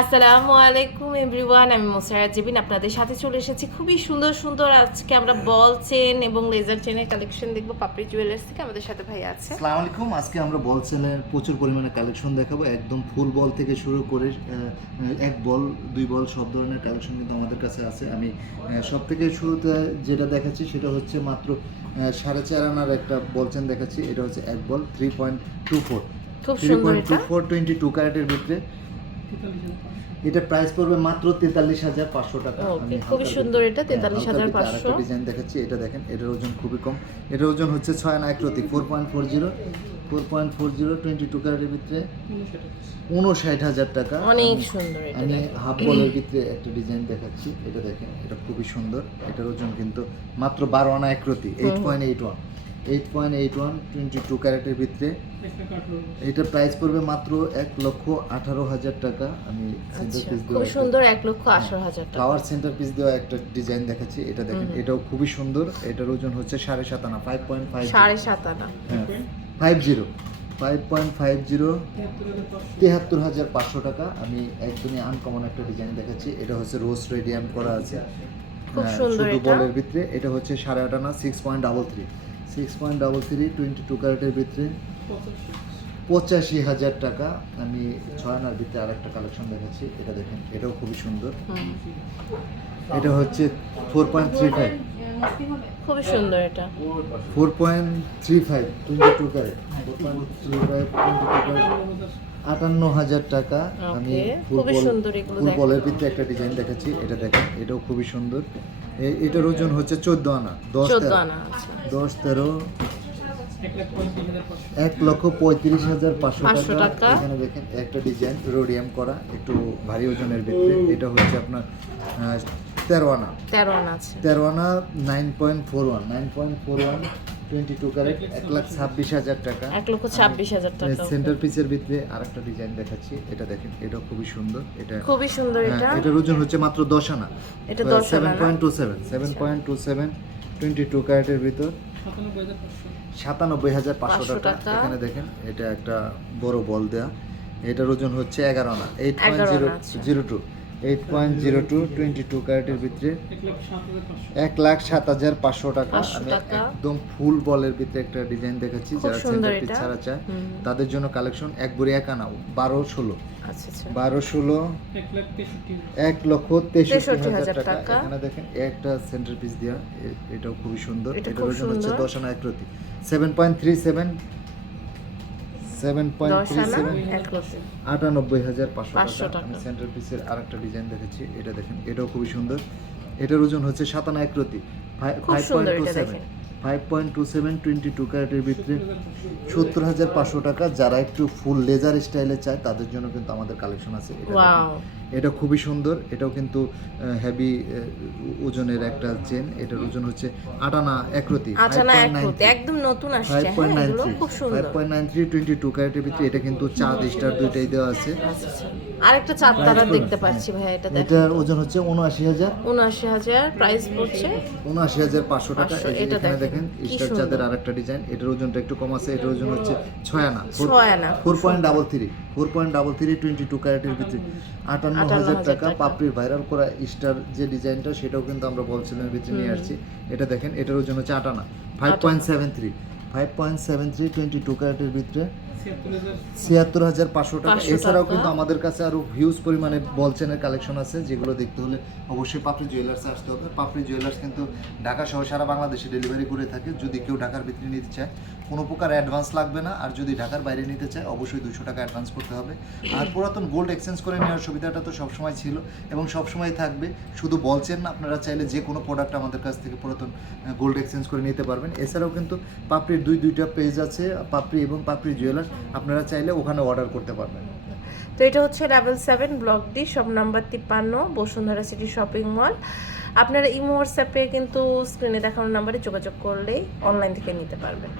আসসালামু আলাইকুম এভরিওয়ান আমি মোসারা জেবিন আপনাদের সাথে চলে এসেছি খুবই সুন্দর সুন্দর আজকে আমরা বল চেন এবং লেজার চেনের কালেকশন দেখব পাপড়ি জুয়েলার্স থেকে আমাদের সাথে ভাই আছে। আসসালামু আলাইকুম আজকে আমরা বল সেলের প্রচুর পরিমাণে কালেকশন দেখাবো একদম ফুল বল থেকে শুরু করে এক বল দুই বল সব ধরনের কালেকশন কিন্তু আমাদের কাছে আছে। আমি সব থেকে শুরুতে যেটা দেখাচ্ছি সেটা হচ্ছে মাত্র সাড়ে চার আনার একটা বল চেন দেখাচ্ছি এটা হচ্ছে এক ball three point two four খুব সুন্দর টু ফোর টোয়েন্টি টু ক্যারেটের ভিতরে এটা প্রাইস পড়বে মাত্র তেতাল্লিশ হাজার পাঁচশো টাকা। খুবই সুন্দর এটা, হ্যাঁ, 43,500 হালকা ভিতরে আরেকটা ডিজাইন দেখাচ্ছি এটা দেখেন এটার ওজন খুবই কম। এটার ওজন হচ্ছে ছয় না একরতি four point four zero four point four zero twenty two ক্যারেটের ভিতরে উনষাট হাজার টাকা। অনেক সুন্দর এটা আমি হাফ বলের ভিতরে একটা ডিজাইন দেখাচ্ছি এটা দেখেন এটা খুবই সুন্দর। এটার ওজন কিন্তু মাত্র বারো আনা একরতি eight point eight one eight point eight one twenty two ক্যারেটের ভিতরে এটার প্রাইস পড়বে মাত্র এক লক্ষ আঠারো হাজার টাকা। আমি সেন্টার আচ্ছা পিস খুব দেওয়া সুন্দর এক লক্ষ আঠারো হাজার টাকা। ফ্লাওয়ার সেন্টার পিস দেওয়া একটা ডিজাইন দেখাচ্ছি। এটা দেখেন এটাও খুবই সুন্দর। এটার ওজন হচ্ছে সাড়ে সাত আনা ফাইভ পয়েন্ট ফাইভ সাড়ে সাত আনা। হ্যাঁ five zero five point five zero তেহাত্তর হাজার পাঁচশো টাকা। আমি একদমই আনকমন একটা ডিজাইন দেখাচ্ছি। এটা হচ্ছে রোজ রেডিয়াম করা আছে। খুব হ্যাঁ, শুধু বলের ভিতরে এটা হচ্ছে সাড়ে আট আনা six point double three six point double three twenty two ক্যারেটের ভিতরে পঁচাশি হাজার টাকা। আমি ছয় আনার ভিতরে আরেকটা কালেকশন দেখেছি এটা দেখেন, এটাও খুবই সুন্দর। এটা হচ্ছে ফোর পয়েন্ট থ্রি ফাইভ খুবই সুন্দর এটা। Four point three five twenty two carat four point three five twenty two carat আটান্ন হাজার টাকা আমি ফুল। বলের একটা ডিজাইন দেখাচ্ছি এটা দেখেন এটাও খুবই সুন্দর। এটার ওজন হচ্ছে চোদ্দ আনা দশ তেরো। আনা আচ্ছা। দশ তেরো এক লক্ষ পঁয়ত্রিশ হাজার পাঁচশো পাঁচশো টাকা। এখানে দেখেন একটা ডিজাইন রোডিয়াম করা একটু ভারী ওজনের ভিতরে। এটা হচ্ছে আপনার তেরো আনা। তেরো আনা আছে। তেরো আনা nine point four one nine point four one twenty two carat এক লাখ ছাব্বিশ হাজার টাকা। এক লক্ষ ছাব্বিশ হাজার টাকা সেন্টার পিসের ভিতরে আরেকটা ডিজাইন দেখাচ্ছি এটা দেখেন এটাও খুবই সুন্দর এটা খুবই সুন্দর এটা। হ্যাঁ, এটার ওজন হচ্ছে মাত্র দশ আনা। এটা seven point two seven seven point two seven twenty two ক্যারেটের ভিতর। সাতানব্বই হাজার পাঁচশো টাকা। এখানে দেখেন এটা একটা বড় বল দেয়া। এটার ওজন হচ্ছে এগারো আনা eight point zero. Zero two eight point zero two twenty two ক্যারেটের ভিতরে এক লাখ সাত হাজার পাঁচশো টাকা আমি একদম ফুল বলের ভিতরে একটা ডিজাইন দেখাচ্ছি যারা সুন্দর সেন্টার পিস এটা। ছাড়া চায়। তাদের জন্য কালেকশন এক বড়ি এক আনা বারো ষোলো। আচ্ছা আচ্ছা। বারো ষোলো এক লক্ষ তেষট্টি হাজার টাকা। এখানে দেখেন একটা সেন্টার পিস দেওয়া এটাও খুবই সুন্দর। এটা এটার ওজন হচ্ছে দশ আনা এক রতি সেভেন পয়েন্ট থ্রি সেভেন আটানব্বই হাজার পাঁচশো টাকা। টাকা। আমি সেন্টার পিসের আরেকটা ডিজাইন দেখাচ্ছি এটা দেখেন এটাও খুবই সুন্দর। এটার ওজন হচ্ছে সাতানা এক রতি ফাইভ পয়েন্ট টু এটা seven five point two seven twenty two ক্যারেটের ভিতরে সত্তর হাজার পাঁচশো টাকা। যারা একটু ফুল লেজার স্টাইলে চায় তাদের জন্য কিন্তু আমাদের কালেকশন আছে এটা খুবই সুন্দর এটাও কিন্তু হেভি ওজনের একটা চেন এটার ওজন হচ্ছে আটানা একরতি একদম নতুন আসছে। হ্যাঁ খুব সুন্দর। Point nine three twenty two ক্যারেটের ভিতরে এটা কিন্তু চাঁদ স্টার দুইটাই দেওয়া আছে। আচ্ছা আচ্ছা। আরেকটা চাপ তারা দেখতে পাচ্ছি ভাই এটা এটার ওজন হচ্ছে উনআশি হাজার। উনআশি হাজার প্রাইস পড়ছে উনআশি হাজার পাঁচশো টাকা। 500 এই যে এটা এখানে দেখেন, স্টার। চাঁদের আরেকটা ডিজাইন এটার ওজনটা একটু কম আছে এটার ওজন হচ্ছে ছয় আনা ছয় আনা। Four point double three four point double three twenty two ক্যারেটের ভিতরে আটান্ন হাজার টাকা। পাপড়ির ভাইরাল করা স্টার যে ডিজাইনটা সেটাও কিন্তু আমরা বলছিলাম ভিতরে নিয়ে আসছি। এটা দেখেন এটার ওজন হচ্ছে আটানা five point seven three five point seven three twenty two ক্যারেটের ভিতরে ছিয়াত্তর হাজার পাঁচশো টাকা। 500 এছাড়াও। কিন্তু আমাদের কাছে আরও হিউজ পরিমাণে বলচেনের কালেকশন আছে যেগুলো দেখতে হলে অবশ্যই পাপড়ি জুয়েলার্সে আসতে হবে। পাপড়ি জুয়েলার্স কিন্তু ঢাকা সহ সারা বাংলাদেশে ডেলিভারি করে থাকে। যদি কেউ ঢাকার ভিতরে নিতে চায় কোনো প্রকার অ্যাডভান্স লাগবে না। আর যদি ঢাকার বাইরে নিতে চায় অবশ্যই দুশো টাকা অ্যাডভান্স করতে হবে। আর পুরাতন গোল্ড এক্সচেঞ্জ করে নেওয়ার সুবিধাটা তো সবসময় ছিল এবং সবসময় থাকবে। শুধু বলছেন না আপনারা চাইলে যে কোনো প্রোডাক্ট আমাদের কাছ থেকে পুরাতন গোল্ড এক্সচেঞ্জ করে নিতে পারবেন। এছাড়াও কিন্তু পাপড়ির দুই দুইটা পেজ আছে পাপড়ি এবং পাপড়ি জুয়েলার্স আপনারা চাইলে ওখানে অর্ডার করতে পারবেন। তো এটা হচ্ছে ডাবল সেভেন ব্লক ডি সব নাম্বার তিপ্পান্ন, বসুন্ধরা সিটি শপিং মল আপনারা ইমো হোয়াটসঅ্যাপে কিন্তু স্ক্রিনে দেখানো নাম্বারে যোগাযোগ করলেই অনলাইন থেকে নিতে পারবেন।